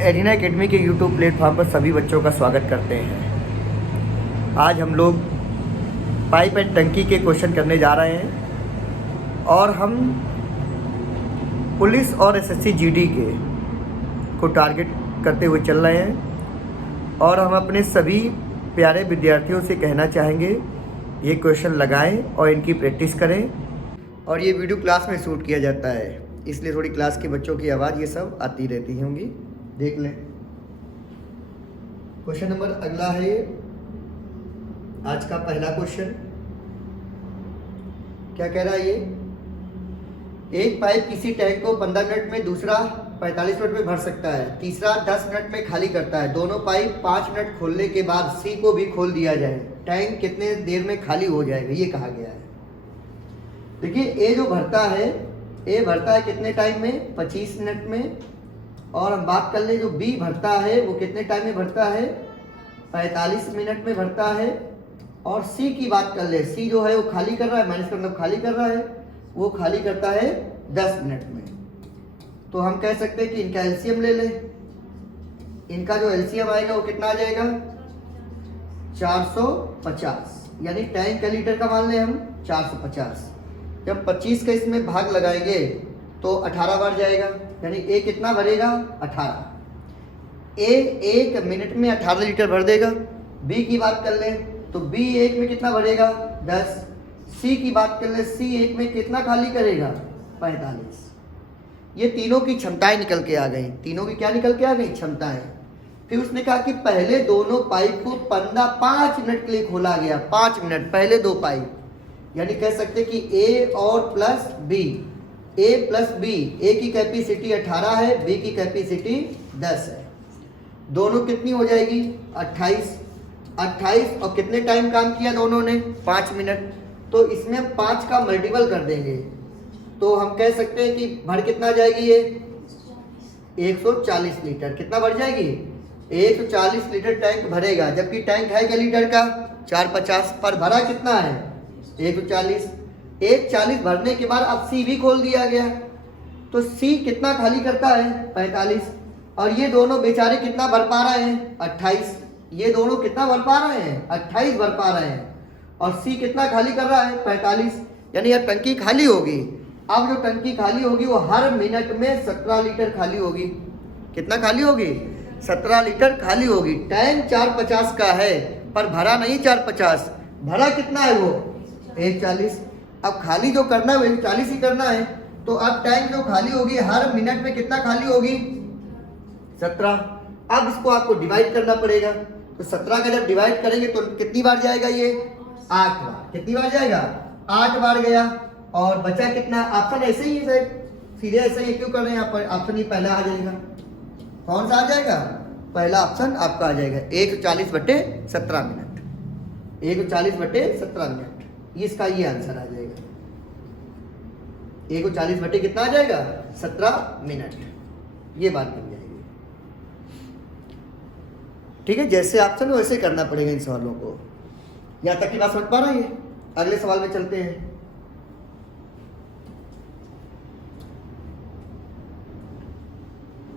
Arena academy के YouTube platform पर सभी बच्चों का स्वागत करते हैं। आज हम लोग पाइप एंड टंकी के क्वेश्चन करने जा रहे हैं और हम पुलिस और एसएससी जीडी के को टारगेट करते हुए चल रहे हैं और हम अपने सभी प्यारे विद्यार्थियों से कहना चाहेंगे ये क्वेश्चन लगाएं और इनकी प्रैक्टिस करें। और ये वीडियो क्लास में शूट किया जाता है, इसलिए थोड़ी क्लास के बच्चों की आवाज़ ये सब आती रहती होंगी। देख लें। क्वेश्चन नंबर अगला है, ये आज का पहला क्वेश्चन क्या कह रहा है। ये एक पाइप किसी टैंक को 15 मिनट में, दूसरा 45 मिनट में भर सकता है, तीसरा 10 मिनट में खाली करता है। दोनों पाइप 5 मिनट खोलने के बाद सी को भी खोल दिया जाए, टैंक कितने देर में खाली हो जाएगा, ये कहा गया है। देखिए ए जो भरता है, ए भरता है कितने टाइम में, 25 मिनट में। और हम बात कर लें जो बी भरता है वो कितने टाइम में भरता है, 45 मिनट में भरता है। और सी की बात कर ले, सी जो है वो खाली कर रहा है, माइनस का मतलब खाली कर रहा है, वो खाली करता है 10 मिनट में। तो हम कह सकते हैं कि इनका एलसीएम ले लें। इनका जो एलसीएम आएगा वो कितना आ जाएगा, 450, यानी टैंक का लीटर का मान लें हम 450। जब 25 का इसमें भाग लगाएंगे तो 18 बार जाएगा, यानी ए कितना भरेगा, 18। ए 1 मिनट में 18 लीटर भर देगा। बी की बात कर ले तो बी 1 में कितना भरेगा, 10। सी की बात कर ले, सी 1 में कितना खाली करेगा, 45। ये तीनों की क्षमताएं निकल के आ गई। तीनों की क्या निकल के आ गई, क्षमताएं। फिर उसने कहा कि पहले दोनों पाइप को 5 मिनट के लिए खोला गया, 5 मिनट पहले दो पाइप, यानी कह सकते कि ए और प्लस बी, ए प्लस बी। ए की कैपेसिटी 18 है, बी की कैपेसिटी 10 है। दोनों कितनी हो जाएगी, 28 और कितने टाइम काम किया दोनों ने, 5 मिनट। तो इसमें 5 का मल्टीपल कर देंगे तो हम कह सकते हैं कि भर कितना जाएगी ये, 140 लीटर। कितना भर जाएगी, 140 लीटर टैंक भरेगा। जबकि टैंक है क्या लीटर का, 450, पर भरा कितना है, 140। 140 भरने के बाद अब सी भी खोल दिया गया, तो सी कितना खाली करता है, 45। और ये दोनों बेचारे कितना भर पा रहे हैं, 28। ये दोनों कितना भर पा रहे हैं, 28 भर पा रहे हैं। और सी कितना खाली कर रहा है, 45। यानी यह टंकी खाली होगी। अब जो टंकी खाली होगी वो हर मिनट में 17 लीटर खाली होगी। कितना खाली होगी, 17 लीटर खाली होगी। टैंक 450 का है पर भरा नहीं 450, भरा कितना है वो, 140। अब खाली जो करना है वो 140 ही करना है। तो अब टैंक जो खाली होगी हर मिनट में कितना खाली होगी, 17। अब इसको आपको डिवाइड करना पड़ेगा। तो 17 का जब डिवाइड करेंगे तो कितनी बार जाएगा ये, 8 बार। कितनी बार जाएगा, 8 बार गया। और बचा कितना, ऑप्शन ऐसे ही है, सीधे ऐसे ही क्यों कर रहे हैं यहाँ पर, ऑप्शन ही पहला आ जाएगा। कौन सा आ जाएगा, पहला ऑप्शन आपका आ जाएगा, 140/17 मिनट। 140/17 मिनट, इसका ये आंसर आ जाएगा। 140 कितना आ जाएगा, 17 मिनट। ये बात बन जाएगी। ठीक है, जैसे ऑप्शन वैसे करना पड़ेगा इन सवालों को। यहां तक की बात समझ पा रहा है। अगले सवाल में चलते हैं।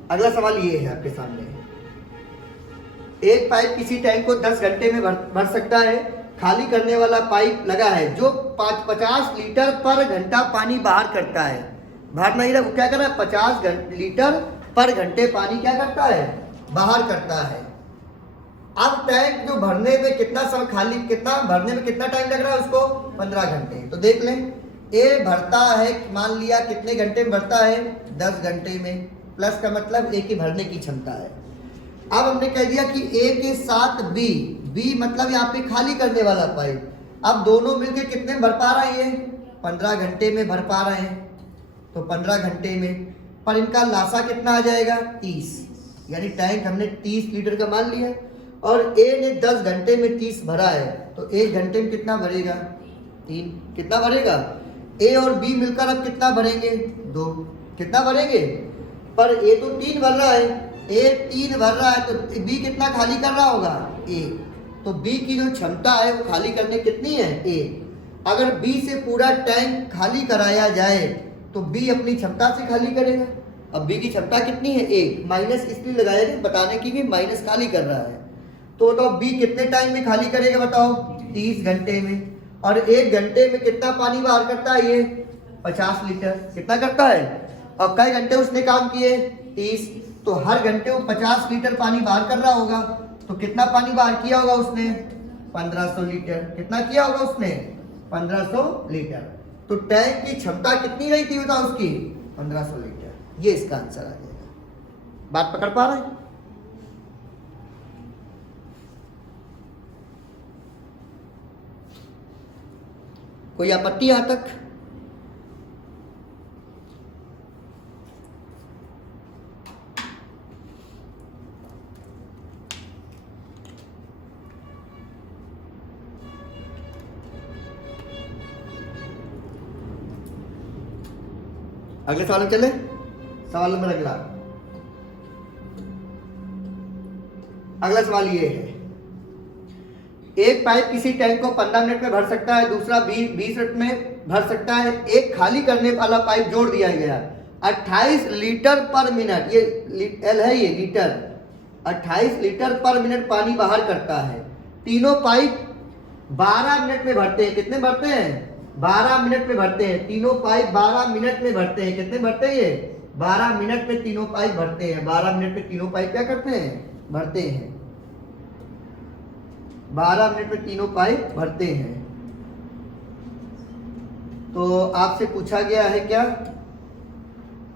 अगला सवाल ये है आपके सामने, एक पाइप किसी टैंक को 10 घंटे में भर सकता है। खाली करने वाला पाइप लगा है जो 50 लीटर पर घंटा पानी बाहर करता है। भर नहीं रहा, वो क्या कर रहा है, 50 लीटर पर घंटे पानी क्या करता है, बाहर करता है। अब टैंक जो भरने में कितना समय खाली, कितना भरने में कितना टाइम लग रहा है उसको, 15 घंटे। तो देख लें, ए भरता है, मान लिया कितने घंटे में भरता है, 10 घंटे में। प्लस का मतलब ए की भरने की क्षमता है। अब हमने कह दिया कि ए के साथ बी, बी मतलब यहाँ पे खाली करने वाला पाइप। अब दोनों मिलके कितने भर पा रहे हैं, 15 घंटे में भर पा रहे हैं। तो 15 घंटे में, पर इनका लासा कितना आ जाएगा, 30। यानी टैंक हमने 30 लीटर का मान लिया और ए ने 10 घंटे में 30 भरा है। तो 1 घंटे में कितना भरेगा, 3। कितना भरेगा, ए और बी मिलकर अब कितना भरेंगे, 2। कितना भरेंगे, पर ए तो 3 भर रहा है, ए 3 भर रहा है, तो बी कितना खाली कर रहा होगा, 1। तो बी की जो क्षमता है वो खाली करने कितनी है, 1। अगर बी से पूरा टैंक खाली कराया जाए तो बी अपनी क्षमता से खाली करेगा। अब बी की क्षमता कितनी है 1, माइनस इसलिए लगाया कि बताने की कि माइनस खाली कर रहा है। तो बताओ बी कितने टाइम में खाली करेगा बताओ 30 घंटे में। और 1 घंटे में कितना पानी बाहर करता है ये 50 लीटर। कितना करता है? और कई घंटे उसने काम किए 30, तो हर घंटे वो 50 लीटर पानी बाहर कर रहा होगा। तो कितना पानी बाहर किया होगा उसने 1500 लीटर। कितना किया होगा उसने 1500 लीटर। तो टैंक की क्षमता कितनी रही थी बताओ उसकी 1500 लीटर। ये इसका आंसर आ जाएगा। बात पकड़ पा रहे हैं? कोई आपत्ति यहां तक? अगले सवाल में चले। सवाल नंबर अगला सवाल ये है, एक पाइप किसी टैंक को 15 मिनट में भर सकता है, दूसरा 20 मिनट में भर सकता है। एक खाली करने वाला पाइप जोड़ दिया गया 28 लीटर पर मिनट, ये एल है ये लीटर, 28 लीटर पर मिनट पानी बाहर करता है। तीनों पाइप 12 मिनट में भरते हैं। कितने भरते हैं? 12 मिनट में भरते हैं। तीनों पाइप 12 मिनट में भरते हैं। कितने भरते हैं ये 12 मिनट में तीनों पाइप भरते हैं। 12 मिनट में तीनों पाइप क्या करते हैं? भरते हैं। 12 मिनट में तीनों पाइप भरते हैं। तो आपसे पूछा गया है क्या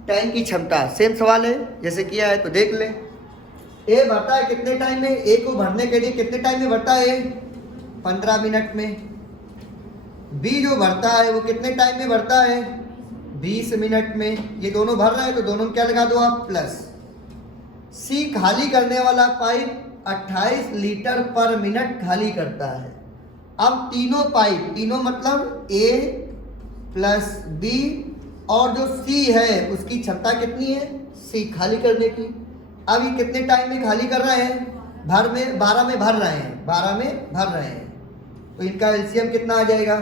टैंक की क्षमता। सेम सवाल है जैसे किया है, तो देख ले। ए भरता है कितने टाइम में? ए को भरने के लिए कितने टाइम में भरता है? 15 मिनट में। बी जो भरता है वो कितने टाइम में भरता है? 20 मिनट में। ये दोनों भर रहा है तो दोनों में क्या लगा दो आप प्लस। सी खाली करने वाला पाइप 28 लीटर पर मिनट खाली करता है। अब तीनों पाइप, तीनों मतलब ए प्लस बी और जो सी है उसकी क्षमता कितनी है? सी खाली करने की। अब ये कितने टाइम में खाली कर रहे हैं? 12 में भर रहे हैं। 12 में भर रहे हैं। तो इनका एलसीएम कितना आ जाएगा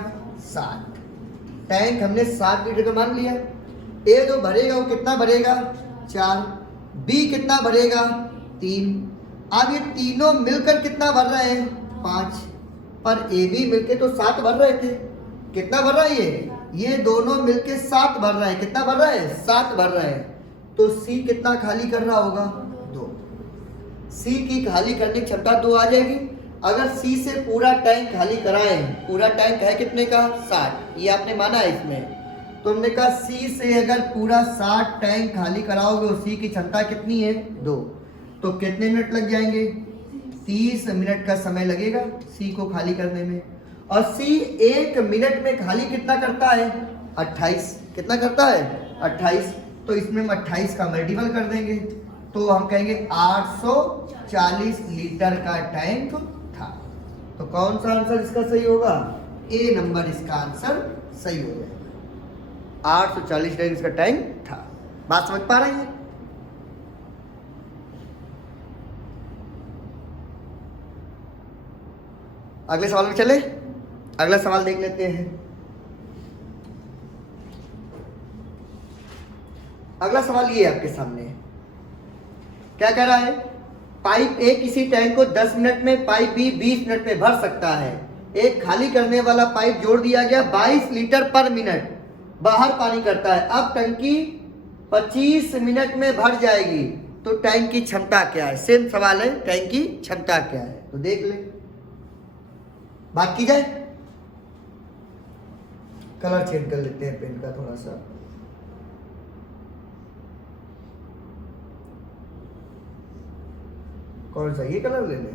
60। टैंक हमने 60 लीटर का मान लिया। ए जो भरेगा वो कितना भरेगा 4, बी कितना भरेगा 3। अब ये तीनों मिलकर कितना भर रहे हैं 5, पर ए बी मिलके तो 7 भर रहे थे। कितना भर रहा है ये दोनों मिलके 7 भर रहे हैं। कितना भर रहा है 7 भर रहे हैं। तो सी कितना खाली कर रहा होगा 2। सी की खाली करने की क्षमता 2 आ जाएगी। अगर सी से पूरा टैंक खाली कराएं, पूरा टैंक है कितने का 60, ये आपने माना है इसमें। तो हमने कहा सी से अगर पूरा 60 टैंक खाली कराओगे तो सी की क्षमता कितनी है 2। तो कितने मिनट लग जाएंगे 30 मिनट का समय लगेगा सी को खाली करने में। और सी 1 मिनट में खाली कितना करता है 28। कितना करता है 28। तो इसमें हम 28 का मल्टीपल कर देंगे तो हम कहेंगे 840 लीटर का टैंक था। तो कौन सा आंसर इसका सही होगा? ए नंबर इसका आंसर सही हो जाएगा। 840 लीटर इसका टैंक था। बात समझ पा रहे हैं? अगले सवाल में चले। अगला सवाल देख लेते हैं। अगला सवाल ये है आपके सामने, क्या कह रहा है? पाइप ए किसी टैंक को 10 मिनट में, पाइप बी 20 मिनट में भर सकता है। एक खाली करने वाला पाइप जोड़ दिया गया 22 लीटर पर मिनट बाहर पानी करता है। अब टंकी 25 मिनट में भर जाएगी तो टैंक की क्षमता क्या है? सेम सवाल है, टैंक की क्षमता क्या है? तो देख ले, बात की जाए। कलर चेंज कर लेते हैं पेन का थोड़ा सा। कौन सा? ये कलर ले ले।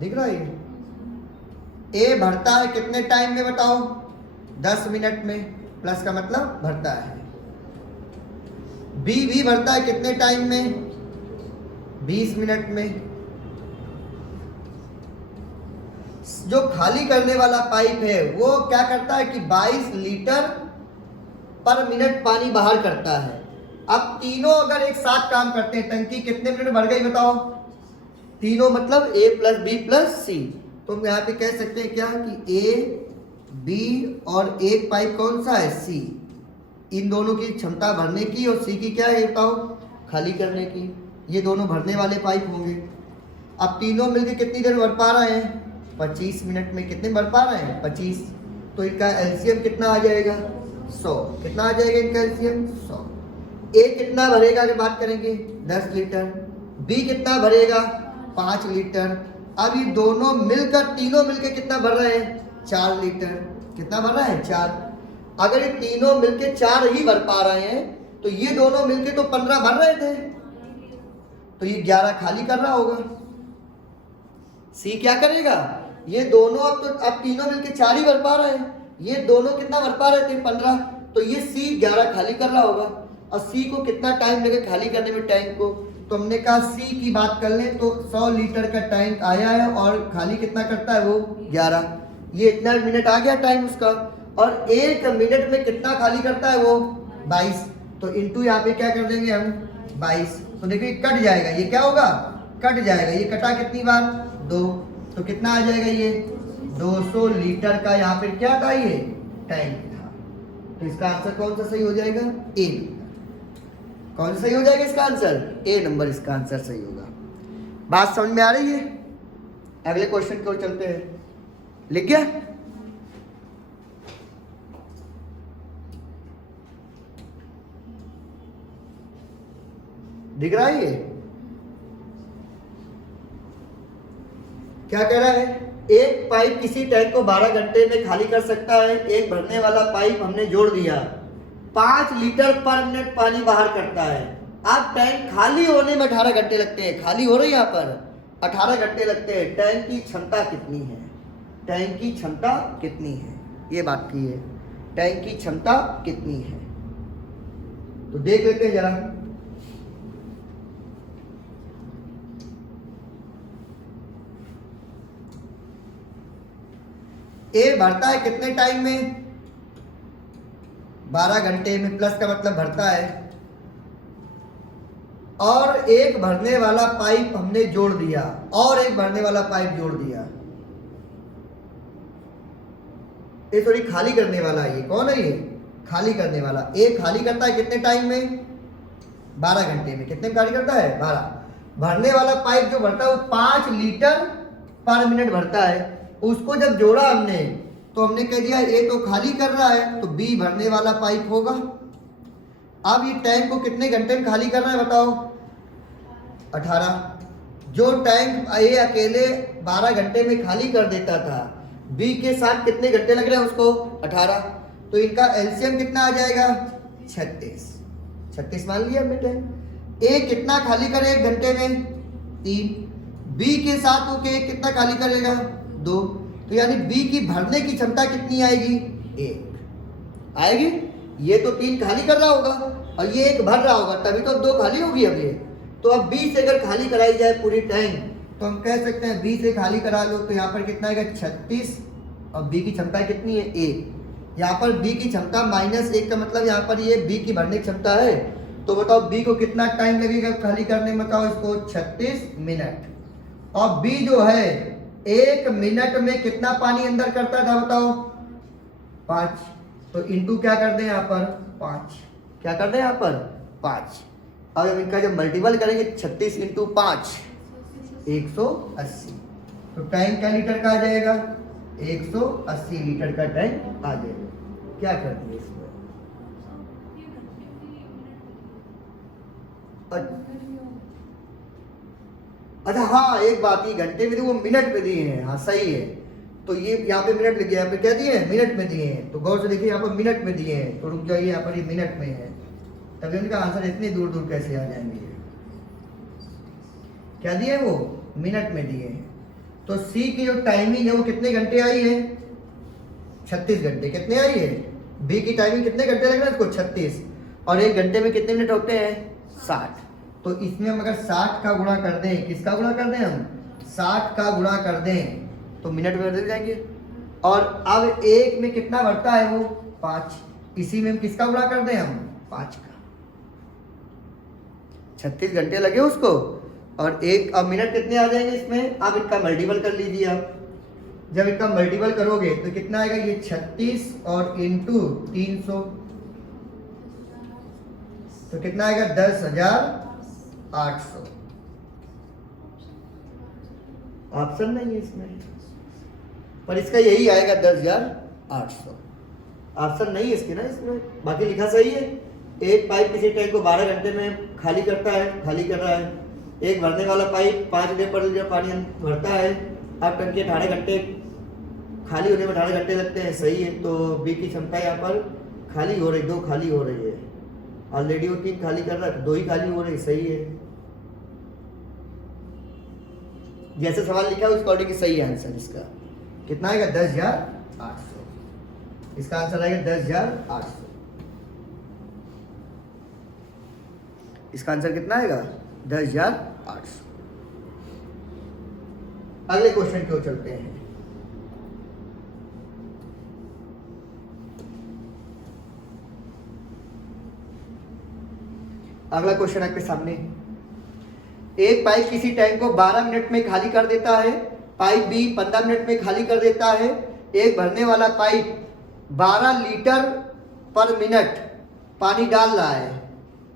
दिख रहा है? ए भरता है कितने टाइम में बताओ? 10 मिनट में। प्लस का मतलब भरता है। बी भी भरता है कितने टाइम में? 20 मिनट में। जो खाली करने वाला पाइप है वो क्या करता है कि 22 लीटर पर मिनट पानी बाहर करता है। अब तीनों अगर एक साथ काम करते हैं, टंकी कितने मिनट भर गई बताओ? तीनों मतलब ए प्लस बी प्लस सी। तो हम यहाँ पे कह सकते हैं क्या कि ए बी और एक पाइप कौन सा है, सी। इन दोनों की क्षमता भरने की और सी की क्या है बताओ, खाली करने की। ये दोनों भरने वाले पाइप होंगे। अब तीनों मिलकर कितनी देर भर पा रहे हैं, 25 मिनट में कितने भर पा रहे हैं, 25। तो इनका एलसीएम कितना आ जाएगा, 100। कितना आ जाएगा इनका एलसीएम, 100। ए कितना भरेगा अगर बात करेंगे, 10 लीटर। बी कितना भरेगा, 5 लीटर। अब ये दोनों मिलकर, तीनों मिलकर कितना भर रहे हैं, 4 लीटर। कितना भर रहे हैं, 4। अगर ये तीनों मिलकर 4 ही भर पा रहे हैं तो ये दोनों मिलकर तो 15 भर रहे थे, तो ये 11 खाली कर रहा होगा। सी क्या करेगा, ये दोनों अब तीनों मिलकर 4 ही भर पा रहे हैं, ये दोनों कितना भर पा रहे थे, 15। तो ये सी 11 खाली कर रहा होगा। और सी को कितना टाइम लगे खाली करने में टैंक को, तो हमने कहा सी की बात कर लें तो 100 लीटर का टैंक आया है और खाली कितना करता है वो, 11। ये इतना मिनट आ गया टाइम उसका। और 1 मिनट में कितना खाली करता है वो, 22। तो इंटू यहाँ पे क्या कर देंगे हम, 22। तो देखिए कट जाएगा, ये क्या होगा, कट जाएगा। ये कटा कितनी बार, 2। तो कितना आ जाएगा ये, 200 लीटर का यहाँ पे क्या था, ये टैंक था। तो इसका आंसर कौन सा सही हो जाएगा, ए। कौन सा सही हो जाएगा इसका आंसर, ए नंबर इसका आंसर सही होगा। बात समझ में आ रही है। अगले क्वेश्चन की ओर चलते हैं। लिख गया, दिख रहा है ये क्या कह रहा है, एक पाइप किसी टैंक को 12 घंटे में खाली कर सकता है। एक भरने वाला पाइप हमने जोड़ दिया, 5 लीटर पर मिनट पानी बाहर करता है। अब टैंक खाली होने में 18 घंटे लगते हैं, खाली हो रही है यहाँ पर 18 घंटे लगते हैं। टैंक की क्षमता कितनी है, टैंक की क्षमता कितनी है, ये बात की है, टैंक की क्षमता कितनी है। तो देख लेते हैं जरा। ए भरता है कितने टाइम में, 12 घंटे में, प्लस का मतलब भरता है। और एक भरने वाला पाइप हमने जोड़ दिया, और एक भरने वाला पाइप जोड़ दिया। ये थोड़ी खाली करने वाला है, ये कौन है, ये खाली करने वाला। एक खाली करता है कितने टाइम में, 12 घंटे में। कितने में खाली करता है, 12। भरने वाला पाइप जो भरता है वो 5 लीटर पर मिनट भरता है। उसको जब जोड़ा हमने तो हमने कह दिया ए तो खाली कर रहा है, तो बी भरने वाला पाइप होगा। अब ये टैंक को कितने घंटे में खाली कर रहा है बताओ, 18। जो टैंक ए अकेले 12 घंटे में खाली कर देता था, बी के साथ कितने घंटे लग रहे हैं उसको, 18। तो इनका एलसीएम कितना आ जाएगा, 36 मान लिया हमने टैंक। ए कितना खाली करे 1 घंटे में, 3। बी के साथ वो के कितना खाली करेगा, 2। तो यानी बी की भरने की क्षमता कितनी आएगी, 1 आएगी। ये तो 3 खाली कर रहा होगा और ये 1 भर रहा होगा, तभी तो 2 खाली होगी अब ये। तो अब बी से अगर खाली कराई जाए पूरी टैंक तो हम कह सकते हैं बी से खाली करा लो तो यहाँ पर कितना आएगा, 36। और बी की क्षमता कितनी है, 1। यहाँ पर बी की क्षमता -1 का मतलब यहाँ पर ये बी की भरने की क्षमता है। तो बताओ बी को कितना टाइम लगेगा खाली करने में, बताओ इसको, 36 मिनट। और बी जो है 1 मिनट में कितना पानी अंदर करता था बताओ, 5। तो इंटू क्या कर दें यहाँ पर, 5। क्या कर दें यहाँ पर, 5। अब हम इनका जब मल्टीपल करेंगे 36 इंटू 5, 180। तो टैंक क्या लीटर का आ जाएगा, 180 लीटर का टैंक आ जाएगा। क्या कर दिए इसमें, अच्छा हाँ एक बात, ये घंटे में वो मिनट में दिए हैं, हाँ सही है। तो ये यहाँ पे मिनट लिखे, यहाँ पे क्या दिए हैं, मिनट में दिए हैं। तो गौर से देखिए यहाँ पर मिनट में दिए हैं, तो रुक जाइए, यहाँ पर ये मिनट में है, तभी उनका आंसर इतनी दूर दूर कैसे आ जाएंगे। क्या दिए वो, मिनट में दिए हैं। तो सी की जो टाइमिंग है वो कितने घंटे आई है, 36 घंटे। कितने आई है, बी की टाइमिंग कितने घंटे लग रहे हैं उसको, 36। और 1 घंटे में कितने मिनट होते हैं, 60। तो इसमें हम अगर 60 का गुणा कर दें, किसका गुणा कर दें हम, 60 का गुणा कर दें तो मिनट में बदल जाएंगे। और अब 1 में कितना बढ़ता है वो, 5। इसी में हम किसका गुणा कर दें हम, 5 का। 36 घंटे लगे उसको, और 1 अब मिनट कितने आ जाएंगे इसमें, अब इनका मल्टीपल कर लीजिए। अब जब इनका मल्टीपल करोगे तो कितना आएगा, ये 36 और इंटू 300 तो कितना आएगा 10,800। ऑप्शन नहीं है इसमें, पर इसका यही आएगा 10,800। ऑप्शन नहीं है इसके ना इसमें, बाकी लिखा सही है। एक पाइप किसी टैंक को 12 घंटे में खाली करता है, खाली कर रहा है। एक भरने वाला पाइप 5 लीटर पानी भरता है। अब टंकी 18 घंटे खाली होने में 18 घंटे लगते हैं, सही है। तो बी की क्षमता यहाँ पर खाली हो रही, 2 खाली हो रही है। ऑलरेडी वो 3 खाली कर रहा है, 2 ही खाली हो रही, सही है। जैसे सवाल लिखा है उस अकॉर्डिंग सही आंसर इसका कितना आएगा, 10,800। इसका आंसर आएगा 10,800। इसका आंसर कितना आएगा, 10,800। अगले क्वेश्चन की ओर चलते हैं। अगला क्वेश्चन आपके सामने, एक पाइप किसी टैंक को 12 मिनट में खाली कर देता है, पाइप बी 15 मिनट में खाली कर देता है। एक भरने वाला पाइप 12 लीटर पर मिनट पानी डाल रहा है।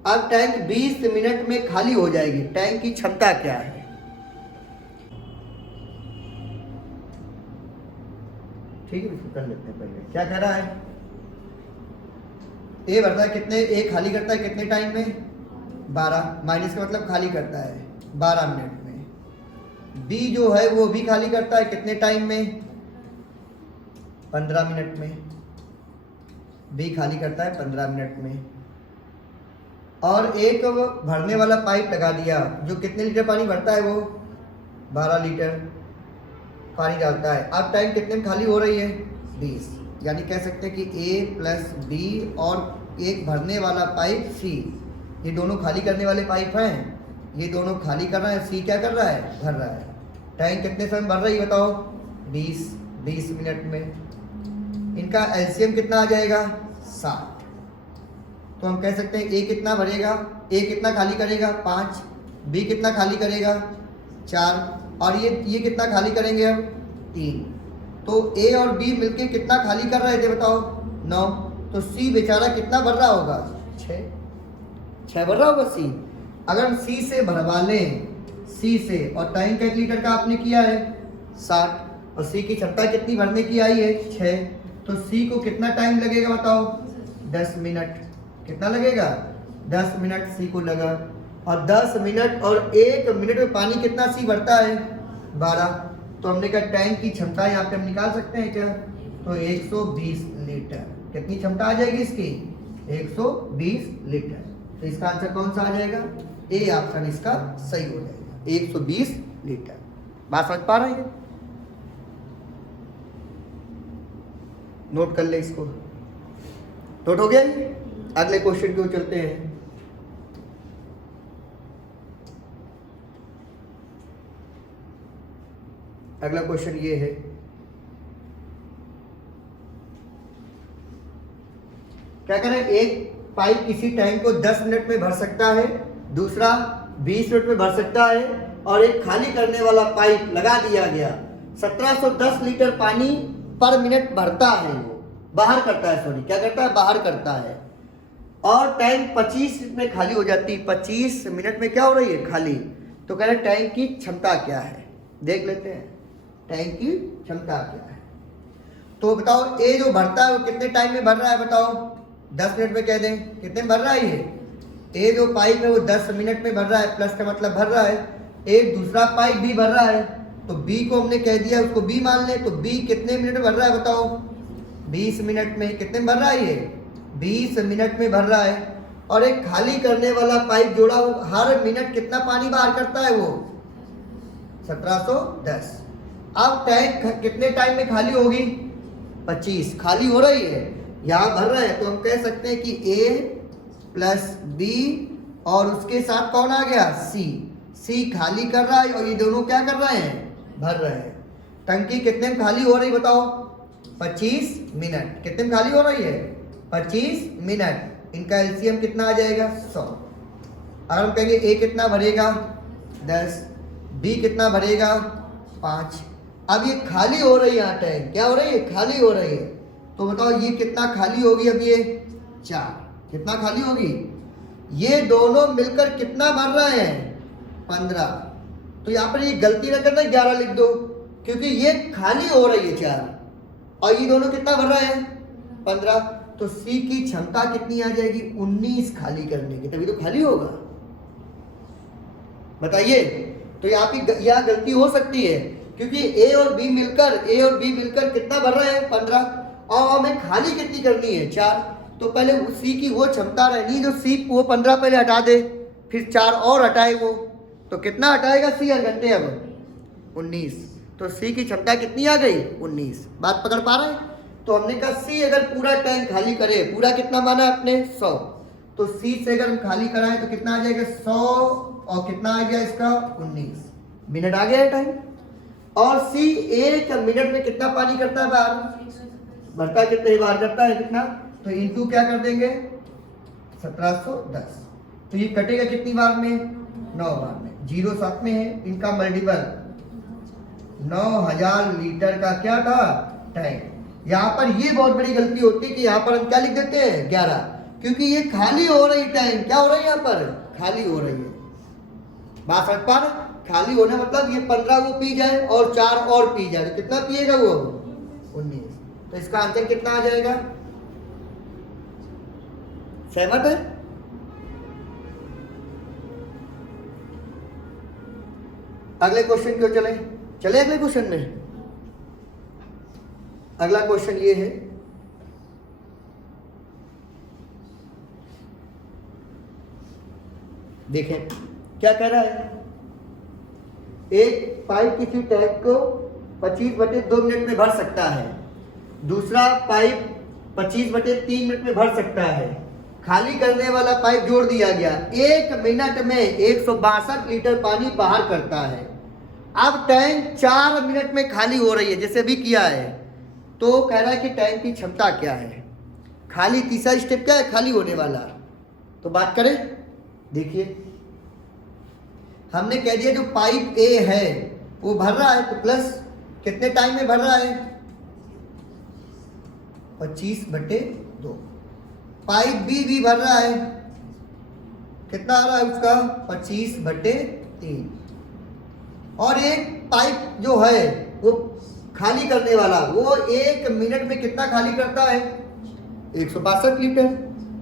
अब टैंक 20 मिनट में खाली हो जाएगी, टैंक की क्षमता क्या है? ठीक है, इसको कर लेते हैं। पहले क्या कह रहा है, ए भरता है कितने, ए खाली करता है कितने टाइम में, 12, माइनस का मतलब खाली करता है 12 मिनट में। बी जो है वो भी खाली करता है कितने टाइम में, 15 मिनट में। बी खाली करता है 15 मिनट में। और एक भरने वाला पाइप लगा दिया जो कितने लीटर पानी भरता है, वो 12 लीटर पानी डालता है। अब टाइम कितने में खाली हो रही है, 20। यानी कह सकते हैं कि ए प्लस बी और एक भरने वाला पाइप सी, ये दोनों खाली करने वाले पाइप हैं। ये दोनों खाली कर रहा है, सी क्या कर रहा है, भर रहा है। टैंक कितने समय भर रही है बताओ, 20 मिनट में। इनका एलसीएम कितना आ जाएगा, 60। तो हम कह सकते हैं ए कितना भरेगा, ए कितना खाली करेगा, 5। बी कितना खाली करेगा, 4। और ये कितना खाली करेंगे अब, 3। तो ए और बी मिलके कितना खाली कर रहे थे बताओ, 9। तो सी बेचारा कितना भर रहा होगा, 6 भर रहा होगा सी। अगर हम सी से भरवा लें, सी से, और टाइम का 1 लीटर का आपने किया है 60, और सी की क्षमता कितनी भरने की आई है, 6। तो सी को कितना टाइम लगेगा बताओ, 10 मिनट। कितना लगेगा, 10 मिनट सी को लगा। और 10 मिनट और 1 मिनट में पानी कितना सी भरता है, 12। तो हमने कहा टैंक की क्षमता यहाँ पे हम निकाल सकते हैं क्या, तो 120 लीटर। कितनी क्षमता आ जाएगी इसकी, 120 लीटर। तो इसका आंसर कौन सा आ जाएगा, ए ऑप्शन इसका सही हो जाएगा, 120 लीटर। बात समझ पा रहे हैं, नोट कर ले इसको, नोट हो गया। अगले क्वेश्चन की ओर चलते हैं। अगला क्वेश्चन ये है, क्या करें, एक पाइप किसी टैंक को 10 मिनट में भर सकता है, दूसरा 20 मिनट में भर सकता है, और एक खाली करने वाला पाइप लगा दिया गया। 1710 लीटर पानी पर मिनट भरता है, वो बाहर करता है, सॉरी क्या करता है, बाहर करता है। और टैंक 25 मिनट में खाली हो जाती है, 25 मिनट में क्या हो रही है, खाली। तो कह रहे टैंक की क्षमता क्या है, देख लेते हैं टैंक की क्षमता क्या है। तो बताओ ए जो भरता है वो कितने टाइम में भर रहा है बताओ, 10 मिनट में कह दें, कितने में भर रहा है ये, ए जो पाइप है वो 10 मिनट में भर रहा है, प्लस का मतलब भर रहा है। एक दूसरा पाइप भी भर रहा है, तो बी को हमने कह दिया, उसको बी मान ले। तो बी कितने मिनट में भर रहा है बताओ, 20 मिनट में। कितने में भर रहा है ये, 20 मिनट में भर रहा है। और एक खाली करने वाला पाइप जोड़ा, वो हर मिनट कितना पानी बाहर करता है, वो 1710। अब टैंक कितने टाइम में खाली होगी, 25 खाली हो रही है, यहाँ भर रहा है। तो हम कह सकते हैं कि ए प्लस बी और उसके साथ कौन आ गया, सी। सी खाली कर रहा है और ये दोनों क्या कर रहे हैं, भर रहे हैं। टंकी कितने में खाली हो रही बताओ, 25 मिनट। कितने में खाली हो रही है, 25 मिनट। इनका एलसीएम कितना आ जाएगा, 100। अगर हम कहेंगे ए कितना भरेगा, 10, बी कितना भरेगा, 5। अब ये खाली हो रही है यहाँ टैंक, क्या हो रही है, खाली हो रही है। तो बताओ ये कितना खाली होगी, अब ये 4, कितना खाली होगी, ये दोनों मिलकर कितना भर रहे हैं, 15। तो यहाँ पर ये गलती ना करना 11 लिख दो, क्योंकि ये खाली हो रही है 4 और ये दोनों कितना भर रहे हैं, 15। तो सी की क्षमता कितनी आ जाएगी, 19 खाली करने की, तभी तो खाली होगा। बताइए, तो यहाँ गलती हो सकती है, क्योंकि ए और बी मिलकर कितना भर रहे हैं, 15, और हमें खाली कितनी करनी है, 4। तो पहले सी की वो क्षमता रहनी जो सी वो 15 पहले हटा दे, फिर 4 और हटाए वो, तो कितना हटाएगा सी हर घंटे, अब 19। तो सी की क्षमता कितनी आ गई, 19। बात पकड़ पा रहे हैं। तो हमने कहा सी अगर पूरा टैंक खाली करे, पूरा कितना माना आपने, 100, तो सी से अगर हम खाली कराएं तो कितना आ जाएगा, 100, और कितना आ गया इसका, 19 मिनट आ गया टाइम। और सी 1 मिनट में कितना पानी करता है बाहर, भरता कितने बार करता है, कितना, तो इनटू क्या कर देंगे, 1710। तो ये कटेगा कितनी बार में, 9 बार में, 0 साथ में है, इनका मल्टीपल 9000 लीटर का क्या था, टैंक। यहाँ पर ये बहुत बड़ी गलती होती है कि यहाँ पर हम क्या लिख देते हैं, 11, क्योंकि ये खाली हो रही टैंक, क्या हो रही है यहाँ पर, खाली हो रही है। बात समझ पा रहे, खाली होना मतलब ये 15 वो पी जाए और 4 और पी जाए, तो कितना पिएगा वो, 19। तो इसका आंसर कितना आ जाएगा, सहमत है। अगले क्वेश्चन क्यों चले अगले क्वेश्चन में। अगला क्वेश्चन ये है, देखें क्या कह रहा है, एक पाइप किसी टैंक को 25/2 मिनट में भर सकता है, दूसरा पाइप 25/3 मिनट में भर सकता है। खाली करने वाला पाइप जोड़ दिया गया, 1 मिनट में 162 लीटर पानी बाहर करता है। अब टैंक 4 मिनट में खाली हो रही है, जैसे भी किया है। तो कह रहा है कि टैंक की क्षमता क्या है, खाली, तीसरा स्टेप क्या है, खाली होने वाला। तो बात करें, देखिए हमने कह दिया जो पाइप ए है वो भर रहा है, तो प्लस कितने टाइम में भर रहा है, 25/2। पाइप बी भी भर रहा है, कितना आ रहा है उसका, 25/3। और एक पाइप जो है वो खाली करने वाला, वो 1 मिनट में कितना खाली करता है, 162 लीटर।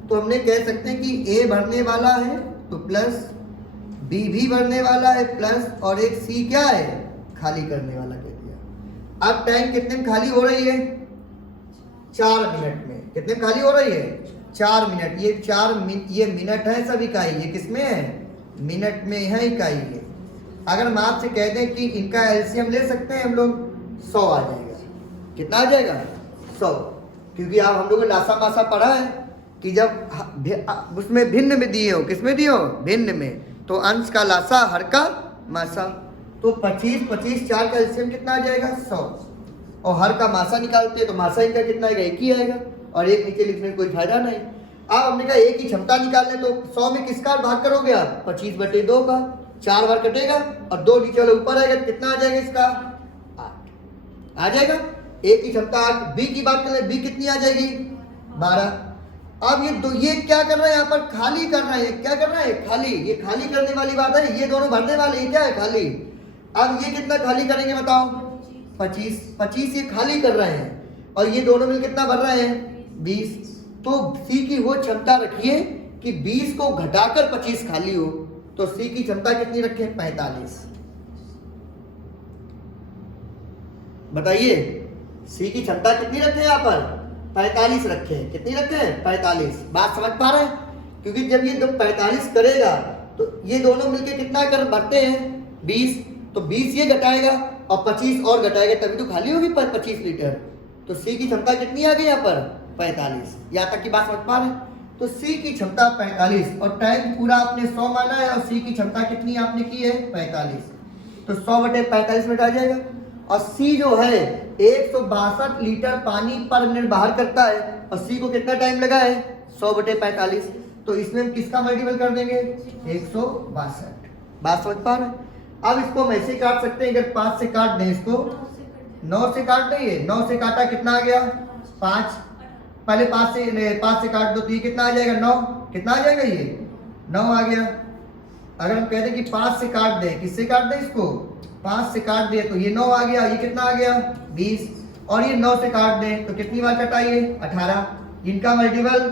तो हमने कह सकते हैं कि ए भरने वाला है तो प्लस, बी भी भरने वाला है प्लस, और एक सी क्या है, खाली करने वाला कह दिया। अब टैंक कितने में खाली हो रही है, 4 मिनट में। कितने में खाली हो रही है, 4 मिनट। ये मिनट है सब इकाई, ये किसमें है, मिनट में है इकाई है। अगर हम आपसे कह दें कि इनका एलसीएम ले सकते हैं हम लोग, 100 आ जाएगा। कितना आ जाएगा, 100, क्योंकि आप हम लोगों ने लासा पासा पढ़ा है कि जब उसमें भिन्न में दिए हो, किसमें दिए हो, भिन्न में, तो अंश का लासा हर का मासा। तो 25 4 का एलसीएम कितना आ जाएगा, 100, और हर का मासा निकालते हैं तो मासा इनका कितना आएगा, 1 ही आएगा, और 1 नीचे लिखने में कोई फायदा नहीं। अब हमने कहा 1 की क्षमता निकालने, तो 100 में किसका भाग करोगे आप, 25/2 का, 4 बार कटेगा और 2 नीचे वाला ऊपर आएगा, कितना आ जाएगा इसका, 8 आ जाएगा। 1 की क्षमता 8। बी की बात करें, बी कितनी आ जाएगी, 12। अब ये क्या कर रहे हैं, यहाँ पर खाली कर रहे हैं, क्या कर रहे हैं, खाली। ये खाली करने वाली बात है, ये दोनों भरने वाले, ये क्या है, खाली। अब ये कितना खाली करेंगे बताओ, 25 ये खाली कर रहे हैं, और ये दोनों मिल कितना भर रहे हैं, 20। तो सी की वो क्षमता रखिए कि 20 को घटाकर 25 खाली हो। तो सी की क्षमता कितनी रखें, 45। बताइए सी की क्षमता कितनी रखें, यहाँ पर 45 रखें। कितनी रखें, 45। बात समझ पा रहे हैं, क्योंकि जब ये 45 करेगा तो ये दोनों मिलके कितना कर भरते हैं, 20। तो 20 ये घटाएगा और 25 और घटाएगा, तभी तो खाली होगी 25 लीटर। तो सी की क्षमता कितनी आ गई यहाँ पर, 45। यहाँ तक की बात समझ पा रहे हैं। तो सी की क्षमता 45, और टैंक पूरा आपने 100 माना है, और सी की क्षमता कितनी आपने की है, 45। तो 100/45 मिनट आ जाएगा। और सी जो है 162 लीटर पानी पर मिनट बाहर करता है, और सी को कितना टाइम लगा है, 100/45। तो इसमें हम किसका मल्टीपल कर देंगे, 162। बात समझ पा रहे हैं। अब इसको हम ऐसे काट सकते हैं, अगर 5 से काट दें इसको 9 से काट दो, ये 9 से काटा कितना आ गया 5, पहले 5 से काट दो तो ये कितना आ जाएगा 9, कितना आ जाएगा ये 9 आ गया। अगर हम कहते कि 5 से काट दे, किससे काट दे इसको 5 से काट दे तो ये 9 आ गया, ये कितना आ गया 20, और ये 9 से काट दे तो कितनी बार कटाइए 18, इनका मल्टीपल,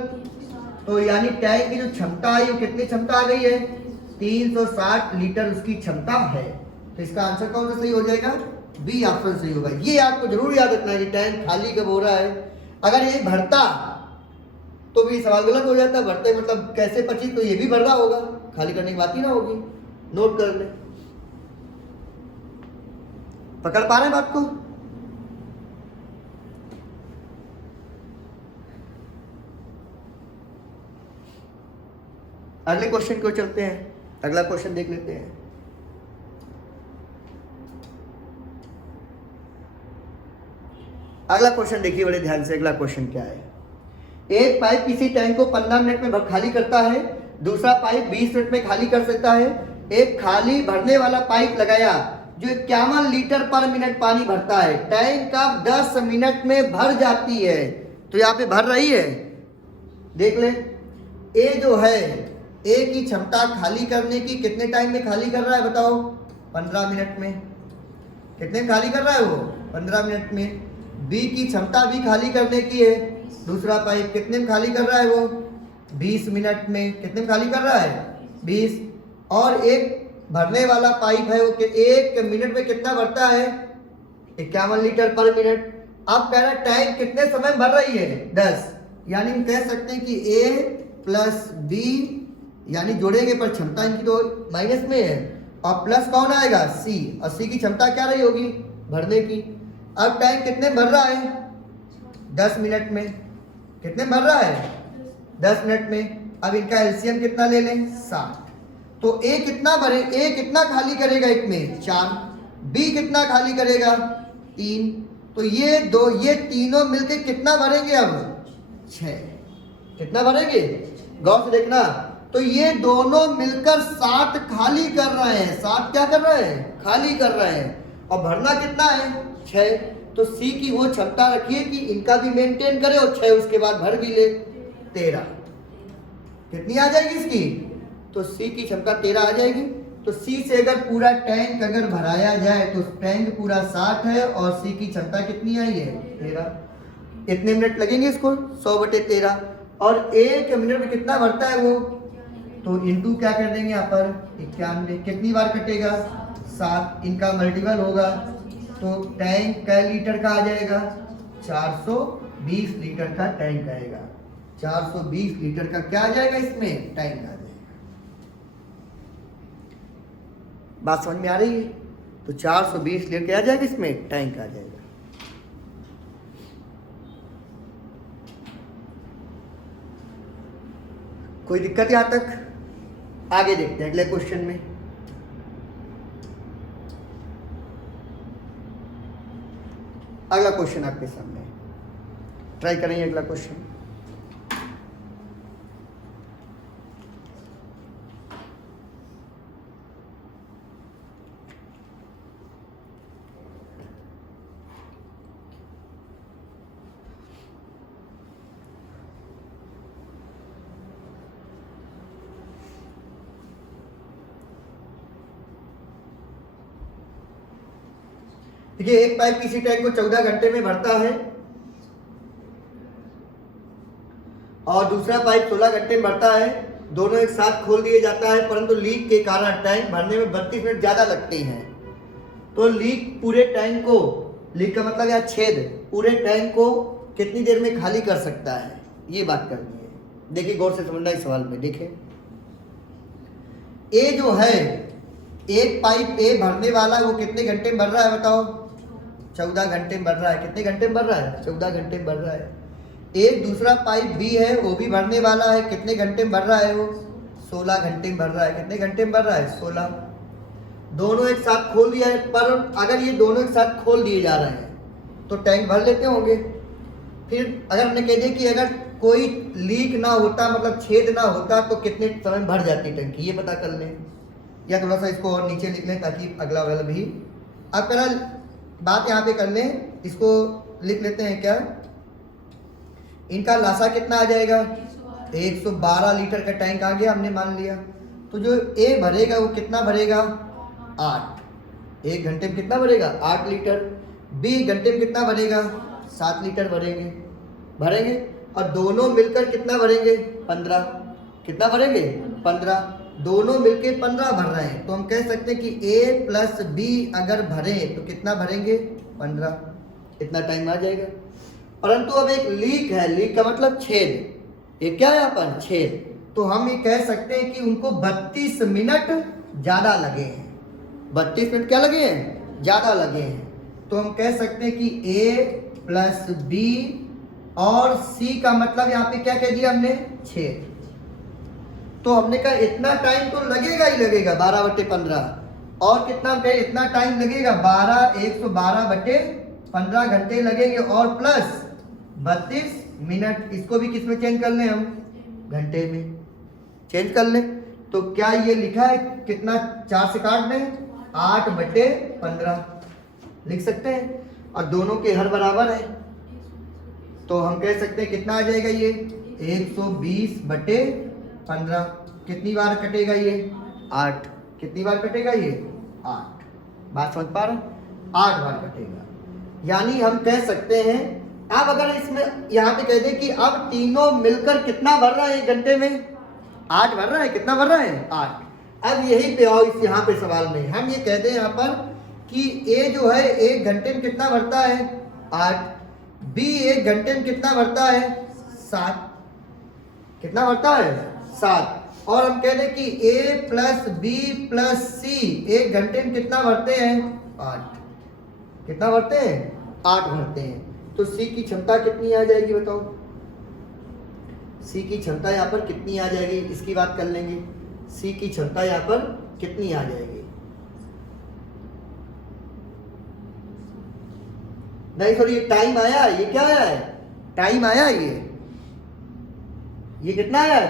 तो यानी टैंक की जो क्षमता आई वो कितनी क्षमता आ गई है 360 लीटर उसकी क्षमता है। तो इसका आंसर कौन सा सही हो जाएगा, बी ऑप्शन सही होगा। ये आपको जरूर याद रखना है कि टैंक खाली कब हो रहा है। अगर ये भरता तो भी सवाल गलत हो जाता, भरते मतलब कैसे 25, तो ये भी भर रहा होगा, खाली करने की बात ही ना होगी। नोट कर ले, पकड़ पा रहे हैं बात को। अगले क्वेश्चन को चलते हैं, अगला क्वेश्चन देख लेते हैं। अगला क्वेश्चन देखिए बड़े ध्यान से, अगला क्वेश्चन क्या है। एक पाइप किसी टैंक को 15 मिनट में खाली करता है, दूसरा पाइप 20 मिनट में खाली कर सकता है। एक खाली भरने वाला पाइप लगाया जो 51 लीटर पर मिनट पानी भरता है, टैंक का 10 मिनट में भर जाती है। तो यहाँ पे भर रही है, देख ले। ए जो है, ए की क्षमता खाली करने की कितने टाइम में खाली कर रहा है बताओ, 15 मिनट में। कितने में खाली कर रहा है वो 15 मिनट में। बी की क्षमता भी खाली करने की है, दूसरा पाइप कितने में खाली कर रहा है वो 20 मिनट में। कितने में खाली कर रहा है 20, और एक भरने वाला पाइप है वो 1 मिनट में कितना भरता है 51 लीटर पर मिनट। अब कह रहा है टैंक कितने समय में भर रही है 10, यानी हम कह सकते हैं कि ए प्लस बी, यानी जोड़ेंगे पर क्षमता इनकी तो माइनस में है, और प्लस कौन आएगा सी, और सी की क्षमता क्या रही होगी भरने की। अब टैंक कितने भर रहा है 10 मिनट में, कितने भर रहा है 10 मिनट में। अब इनका एलसीएम कितना ले लें 60, तो ए कितना भरे, ए कितना खाली करेगा एक में 4, बी कितना खाली करेगा 3, तो ये तीनों मिलके कितना भरेंगे अब 6, कितना भरेंगे गौर से देखना। तो ये दोनों मिलकर 60 खाली कर रहे हैं, 60 क्या कर रहे हैं खाली कर रहे हैं, और भरना कितना है 6। तो सी की वो क्षमता रखिए कि इनका भी मेंटेन करे और 6 उसके बाद भर भी ले, 13 कितनी आ जाएगी इसकी, तो सी की क्षमता 13 आ जाएगी। तो सी से अगर पूरा टैंक अगर भराया जाए तो टैंक पूरा 60 है और सी की क्षमता कितनी आई है 13। इतने मिनट लगेंगे इसको 100/13, और 1 मिनट में कितना भरता है वो, तो इंटू क्या कर देंगे यहाँ पर 91, कितनी बार कटेगा 7, इनका मल्टीपल होगा तो टैंक कै लीटर का आ जाएगा 420 लीटर का टैंक आएगा। 420 लीटर का क्या आ जाएगा इसमें टैंक आ जाएगा। बात समझ में आ रही है, तो 420 लीटर क्या आ जाएगा इसमें टैंक आ जाएगा। कोई दिक्कत यहाँ तक, आगे देखते हैं अगले क्वेश्चन में। अगला क्वेश्चन आपके सामने, ट्राई करेंगे अगला क्वेश्चन। देखिए एक पाइप किसी टैंक को 14 घंटे में भरता है और दूसरा पाइप 16 घंटे में भरता है। दोनों एक साथ खोल दिए जाता है, परंतु लीक के कारण टैंक भरने में 32 मिनट ज्यादा लगते हैं। तो लीक पूरे टैंक को, लीक का मतलब या छेद पूरे टैंक को कितनी देर में खाली कर सकता है, ये बात करनी है। देखिए गौर से समझना इस सवाल में। देखिए ए जो है, एक पाइप ए भरने वाला वो कितने घंटे में भर रहा है बताओ, 14 घंटे में भर रहा है। कितने घंटे में भर रहा है 14 घंटे में भर रहा है। एक दूसरा पाइप बी है वो भी भरने वाला है, कितने घंटे में भर रहा है वो 16 घंटे में भर रहा है। कितने घंटे में भर रहा है 16। दोनों एक साथ खोल दिया है, पर अगर ये दोनों एक साथ खोल दिए जा रहे हैं तो टैंक भर लेते होंगे। फिर अगर हमने कह दिया कि अगर कोई लीक ना होता, मतलब छेद ना होता, तो कितने समय में भर जाती टंकी, ये पता कर लें। या थोड़ा सा इसको और नीचे लिख लें ताकि अगला वाला भी। अब कह बात यहाँ पे कर लें, इसको लिख लेते हैं क्या, इनका लासा कितना आ जाएगा, 112 लीटर का टैंक आ गया हमने मान लिया। तो जो ए भरेगा वो कितना भरेगा, 8, 1 घंटे में कितना भरेगा, 8 लीटर। बी घंटे में कितना भरेगा, 7 लीटर भरेंगे और दोनों मिलकर कितना भरेंगे, 15। कितना भरेंगे, 15। दोनों मिलके 15 भर रहे हैं, तो हम कह सकते हैं कि ए प्लस बी अगर भरें तो कितना भरेंगे, 15। इतना टाइम आ जाएगा। परंतु अब एक लीक है, लीक का मतलब छेद, ये क्या है यहाँ पर, छेद। तो हम ये कह सकते हैं कि उनको 32 मिनट ज़्यादा लगे हैं। 32 मिनट क्या लगे हैं, ज़्यादा लगे हैं। तो हम कह सकते हैं कि ए प्लस बी और सी का मतलब यहाँ पे क्या कह दिया हमने, छेद। तो हमने कहा इतना टाइम तो लगेगा ही लगेगा, 12/15। और कितना कहे, इतना टाइम लगेगा, 112/15 घंटे लगेंगे और प्लस 32 मिनट। इसको भी किस में चेंज कर लें हम, घंटे में चेंज कर लें। तो क्या ये लिखा है कितना, 4 से काट दें, 8/15 लिख सकते हैं। और दोनों के हर बराबर है, तो हम कह सकते हैं कितना आ जाएगा ये, 120/15। कितनी बार कटेगा ये, 8। कितनी बार कटेगा ये, 8। बात समझ पा रहे हैं, 8 बार कटेगा। यानी हम कह सकते हैं, अब अगर इसमें यहाँ पे कह दें कि अब तीनों मिलकर कितना भर रहा है 1 घंटे में, 8 भर रहा है। कितना भर रहा है, 8। अब यही पे आओ, इस यहाँ पे सवाल में हम ये कहते हैं यहाँ पर कि ए जो है 1 घंटे में कितना भरता है, 8। बी 1 घंटे में कितना भरता है, 7। कितना भरता है, 7। और हम कह दें कि ए प्लस बी प्लस सी 1 घंटे में कितना भरते हैं, 8। कितना भरते हैं, 8 भरते हैं। तो सी की क्षमता कितनी आ जाएगी बताओ, सी की क्षमता यहाँ पर कितनी आ जाएगी, इसकी बात कर लेंगे। सी की क्षमता यहाँ पर कितनी आ जाएगी, नहीं सॉरी, ये टाइम आया, ये क्या आया है, टाइम आया, ये कितना आया,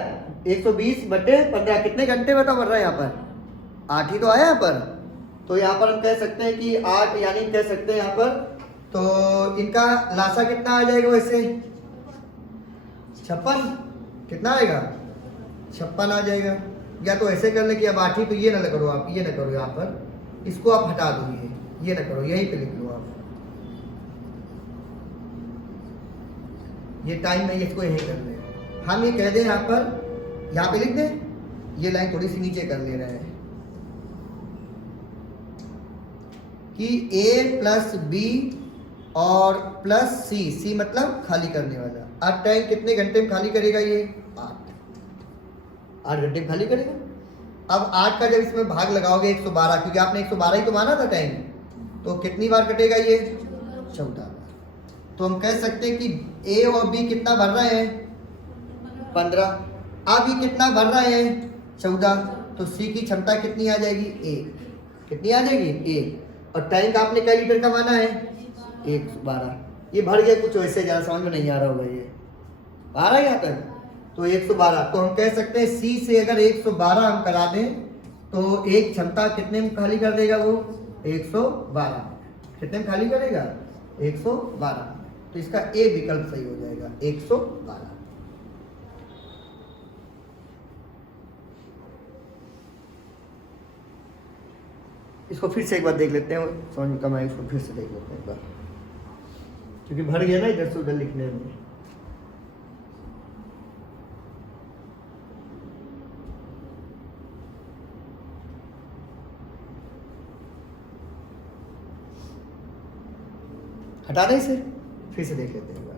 120/15। कितने घंटे बताओ भर रहा है यहाँ पर, 8 ही तो आया यहाँ पर। तो यहाँ पर हम कह सकते हैं कि 8, यानी कह सकते हैं यहाँ पर, तो इनका लासा कितना आ जाएगा वैसे, 56। कितना आएगा, 56 आ जाएगा। या तो ऐसे कर ले कि अब 8 ही, तो ये ना करो आप, ये ना करो यहाँ पर, इसको आप हटा दो, ये ना करो, यहीं पे लिख लो आप, ये टाइम नहीं, इसको यहीं कर ले। हम ये कह दें यहाँ पर, यहाँ पे लिख दें, ये लाइन थोड़ी सी नीचे कर ले रहे हैं कि ए प्लस बी और प्लस सी, सी मतलब खाली करने वाला। अब टाइम कितने घंटे में खाली करेगा ये, 8 घंटे में खाली करेगा। अब 8 का जब इसमें भाग लगाओगे 112, क्योंकि आपने 112 ही तो माना था टाइम, तो कितनी बार कटेगा ये, 14 बार। तो हम कह सकते हैं कि ए और बी कितना भर रहे हैं, 15। अब ये कितना भर रहे हैं, 14। तो सी की क्षमता कितनी आ जाएगी, 1। कितनी आ जाएगी, 1। और टैंक आपने क्या लीटर का माना है, 112। ये भर गया, कुछ वैसे ज़्यादा समझ में नहीं आ रहा होगा, ये आ रहा है यहाँ तक, तो 112। तो हम कह सकते हैं सी से अगर 112 हम करा दें तो एक क्षमता कितने में खाली कर देगा वो, 112। कितने में खाली करेगा, 112। तो इसका ए विकल्प सही हो जाएगा, 112। इसको फिर से एक बार देख लेते हैं, समझ में कम आए, इसको फिर से देख लेते हैं एक बार, क्योंकि भर गया ना इधर से उधर लिखने में। हटा दें इसे, फिर से देख लेते हैं एक बार।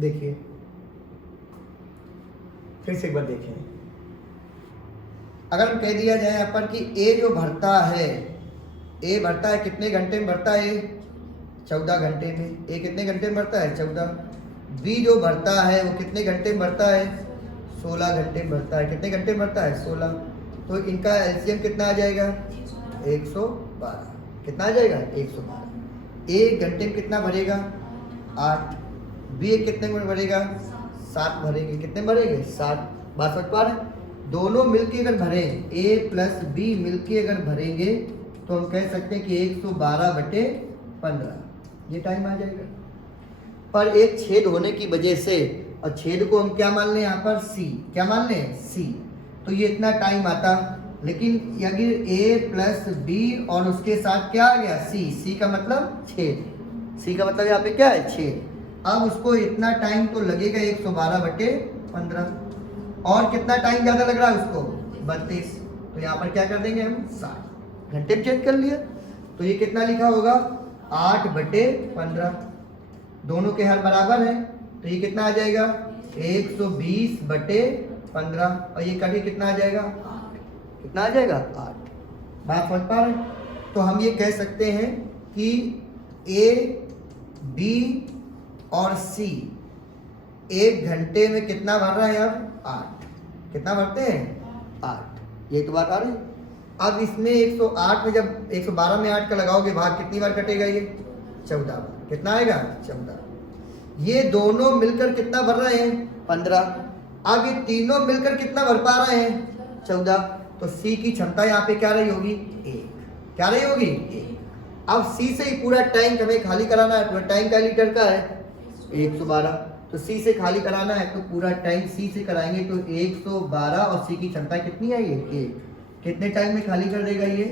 देखिए फिर से एक बार देखें, अगर हम कह दिया जाए यहाँ पर कि ए जो भरता है, ए भरता है कितने घंटे में भरता है, 14 घंटे में। ए कितने घंटे में भरता है, 14। बी जो भरता है वो कितने घंटे में भरता है, 16 घंटे में भरता है। कितने घंटे में भरता है, 16। तो इनका एलसीएम कितना आ जाएगा, 112। कितना आ जाएगा, 112। एक घंटे में कितना भरेगा, 8। बी कितने में भरेगा, 7 भरेंगे। कितने भरेंगे, 7। बात समझ पा रहे हैं। दोनों मिलके अगर भरें, A प्लस बी मिलके अगर भरेंगे तो हम कह सकते हैं कि 112/15 ये टाइम आ जाएगा। पर एक छेद होने की वजह से, और छेद को हम क्या मान लें यहाँ पर C, क्या मान लें C, तो ये इतना टाइम आता। लेकिन अगर A प्लस बी और उसके साथ क्या आ गया C का मतलब छेद, C का मतलब यहाँ पे क्या है छेद। अब उसको इतना टाइम तो लगेगा 112/15, और कितना टाइम ज़्यादा लग रहा है उसको 32, तो यहाँ पर क्या कर देंगे हम 60 घंटे में चेंज कर लिया। तो ये कितना लिखा होगा 8/15, दोनों के हर बराबर है तो ये कितना आ जाएगा 120/15, और ये कभी कितना आ जाएगा 8, कितना आ जाएगा 8। बात समझ पा रहे हैं? तो हम ये कह सकते हैं कि A, B और C 1 घंटे में कितना भर रहा है अब 8, कितना भरते हैं 8, ये तो बात आ रही। अब इसमें 108 में जब 112 में 8 का लगाओगे भाग कितनी बार कटेगा ये 14 बार, कितना आएगा 14। ये दोनों मिलकर कितना भर रहे हैं 15, अब ये तीनों मिलकर कितना भर पा रहे हैं 14, तो C की क्षमता यहाँ पे क्या रही होगी 1, क्या रही होगी 1। अब C से ही पूरा टैंक हमें खाली कराना है, पूरा टैंक का लीटर का है 112, तो C से खाली कराना है तो पूरा टैंक C से कराएंगे तो 112, और C की क्षमता कितनी है ये 1, कितने टाइम में खाली कर देगा ये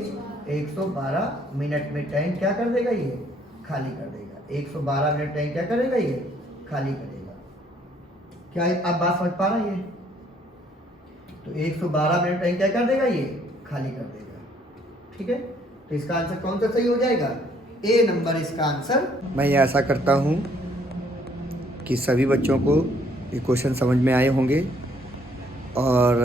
112 मिनट में टैंक क्या कर देगा ये खाली कर देगा, 112 मिनट टैंक क्या करेगा ये खाली करेगा। क्या आप बात समझ पा रहे हैं? तो 112 मिनट टैंक क्या कर देगा ये खाली कर देगा, ठीक है। तो इसका आंसर कौन सा सही हो जाएगा A नंबर इसका आंसर। मैं ये आशा करता हूँ कि सभी बच्चों को ये क्वेश्चन समझ में आए होंगे, और